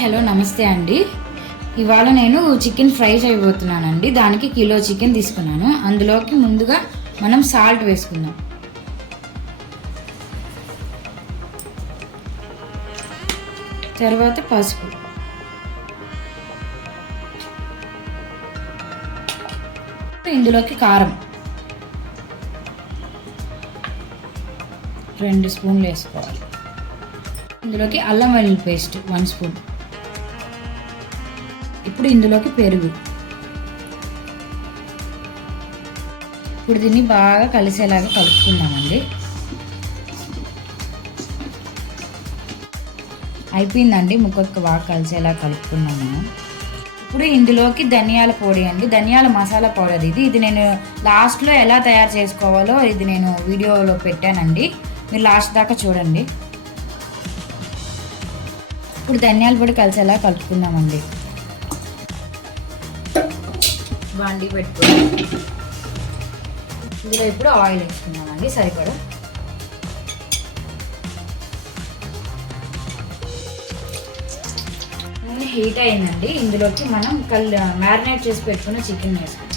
Hello నమస్తే అండి. ఇవాళ నేను చికెన్ ఫ్రై చేయబోతున్నానండి. దానికి కిలో చికెన్ తీసుకున్నాను. అందులోకి ముందుగా మనం సాల్ట్ వేసుకుందాం. తర్వాత పసుపు, ఇందులోకి కారం 2 స్పూన్లు వేసుకోవాలి. ఇందులోకి అల్లం వెల్లుల్లి పేస్ట్ 1 స్పూన్. ఇప్పుడు ఇందులోకి పెరుగు. ఇప్పుడు దీన్ని బాగా కలిసేలాగా కలుపుకుందామండి. అయిపోయిందండి, ముక్కకు బాగా కలిసేలా కలుపుకున్నాం మనం. ఇప్పుడు ఇందులోకి ధనియాల పొడి అండి, ధనియాల మసాలా పౌడర్. ఇది నేను లాస్ట్లో ఎలా తయారు చేసుకోవాలో ఇది నేను వీడియోలో పెట్టానండి, మీరు లాస్ట్ దాకా చూడండి. ఇప్పుడు ధనియాల పొడి కలిసేలా కలుపుకుందామండి. బాండి పెట్టుకొని ఇందులో ఇప్పుడు ఆయిల్ వేసుకుందామండి సరిపడా. నూనె హీట్ అయిందండి. ఇందులోకి మనం మ్యారినేట్ చేసి పెట్టుకున్న చికెన్ వేసుకుందాం.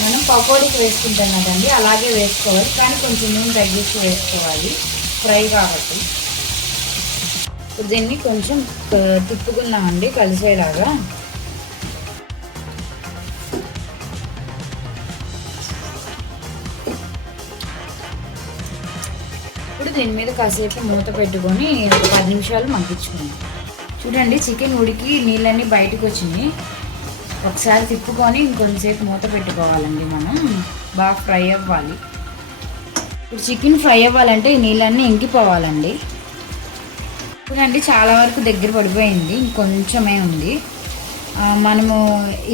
మనం పకోడీకి వేసుకుంటాం కదండి, అలాగే వేసుకోవాలి, కానీ కొంచెం నూనె తగ్గించి వేసుకోవాలి ఫ్రై కాబట్టి. ఇప్పుడు దీన్ని కొంచెం తిప్పుకుందామండి కలిసేలాగా. ఇప్పుడు దీని మీద కాసేపు మూత పెట్టుకొని 10 నిమిషాలు మగ్గించుకుందాం. చూడండి, చికెన్ ఉడికి నీళ్ళన్నీ బయటకు వచ్చినాయి. ఒకసారి తిప్పుకొని ఇంకొంచెంసేపు మూత పెట్టుకోవాలండి. మనం బాగా ఫ్రై అవ్వాలి. ఇప్పుడు చికెన్ ఫ్రై అవ్వాలంటే ఈ నీళ్ళన్నీ ఇంకిపోవాలండి. చూడండి, చాలా వరకు దగ్గర పడిపోయింది, ఇంకొంచెమే ఉంది. మనము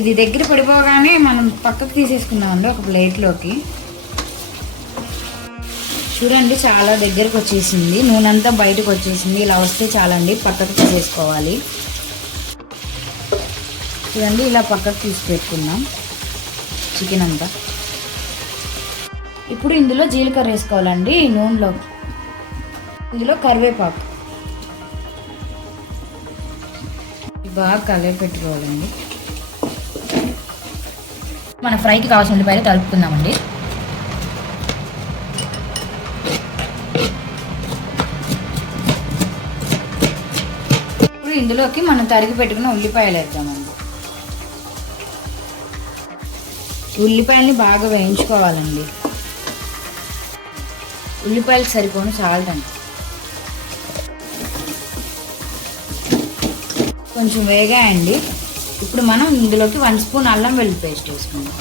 ఇది దగ్గర పడిపోగానే మనం పక్కకు తీసేసుకుందామండి ఒక ప్లేట్లోకి. చూడండి, చాలా దగ్గరకు వచ్చేసింది, నూనె అంతా బయటకు వచ్చేసింది. ఇలా వస్తే చాలండి, పక్కకు తీసేసుకోవాలి. చూడండి, ఇలా పక్కకు తీసి పెట్టుకుందాం చికెన్ అంతా. ఇప్పుడు ఇందులో జీలకర్ర వేసుకోవాలండి నూనెలో. ఇందులో కరివేపాకు బాగా కలిపి పెట్టుకోవాలండి. మన ఫ్రైకి కావాల్సిన ఉల్లిపాయలు కలుపుకుందామండి. ఇప్పుడు ఇందులోకి మనం తరిగి పెట్టుకున్న ఉల్లిపాయలు వేద్దామండి. ఉల్లిపాయల్ని బాగా వేయించుకోవాలండి. ఉల్లిపాయలకు సరిపోను సాల్ట్ అండి. కొంచెం వేగాయండి. ఇప్పుడు మనం ఇందులోకి 1 స్పూన్ అల్లం వెల్లుల్లి పేస్ట్ వేసుకుందాం.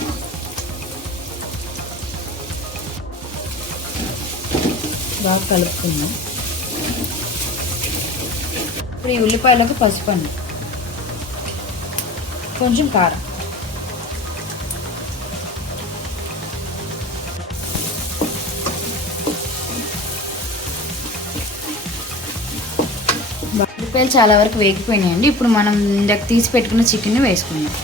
బాగా కలుపుకుందాం. ఇప్పుడు ఈ ఉల్లిపాయలోకి పసుపు అండి, కొంచెం కారం, ఉల్లిపాయలు చాలా వరకు వేగిపోయినాయండి. ఇప్పుడు మనం ఇందాక తీసి పెట్టుకున్న చికెన్ని వేసుకుందాం.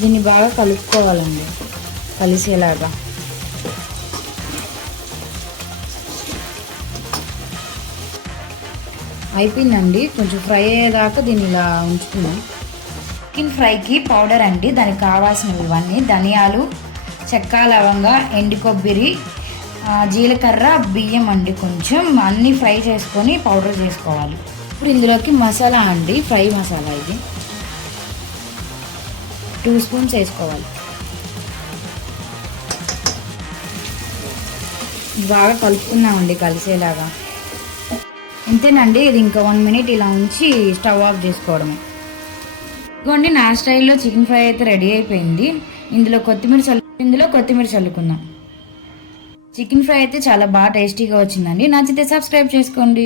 దీన్ని బాగా కలుపుకోవాలండి కలిసేలాగా. అయిపోయిందండి, కొంచెం ఫ్రై అయ్యేదాకా దీన్ని ఇలా ఉంచుకుందాం. చికెన్ ఫ్రైకి పౌడర్ అండి, దానికి కావాల్సినవి ఇవన్నీ: ధనియాలు, చెక్క, లవంగా, ఎండు కొబ్బరి, జీలకర్ర, బియ్యం అండి. కొంచెం అన్నీ ఫ్రై చేసుకొని పౌడర్ చేసుకోవాలి. ఇప్పుడు ఇందులోకి మసాలా అండి, ఫ్రై మసాలా. ఇది 2 స్పూన్స్ వేసుకోవాలి. బాగా కలుపుకుందామండి కలిసేలాగా. ఇంతేనండి, ఇది ఇంకా 1 మినిట్ ఇలా ఉంచి స్టవ్ ఆఫ్ చేసుకోవడమే. ఇదిగోండి, నా స్టైల్లో చికెన్ ఫ్రై అయితే రెడీ అయిపోయింది. ఇందులో కొత్తిమీర చల్లుకుందాం. చికెన్ ఫ్రై అయితే చాలా బాగా టేస్టీగా వచ్చిందండి. నచ్చితే సబ్స్క్రైబ్ చేసుకోండి.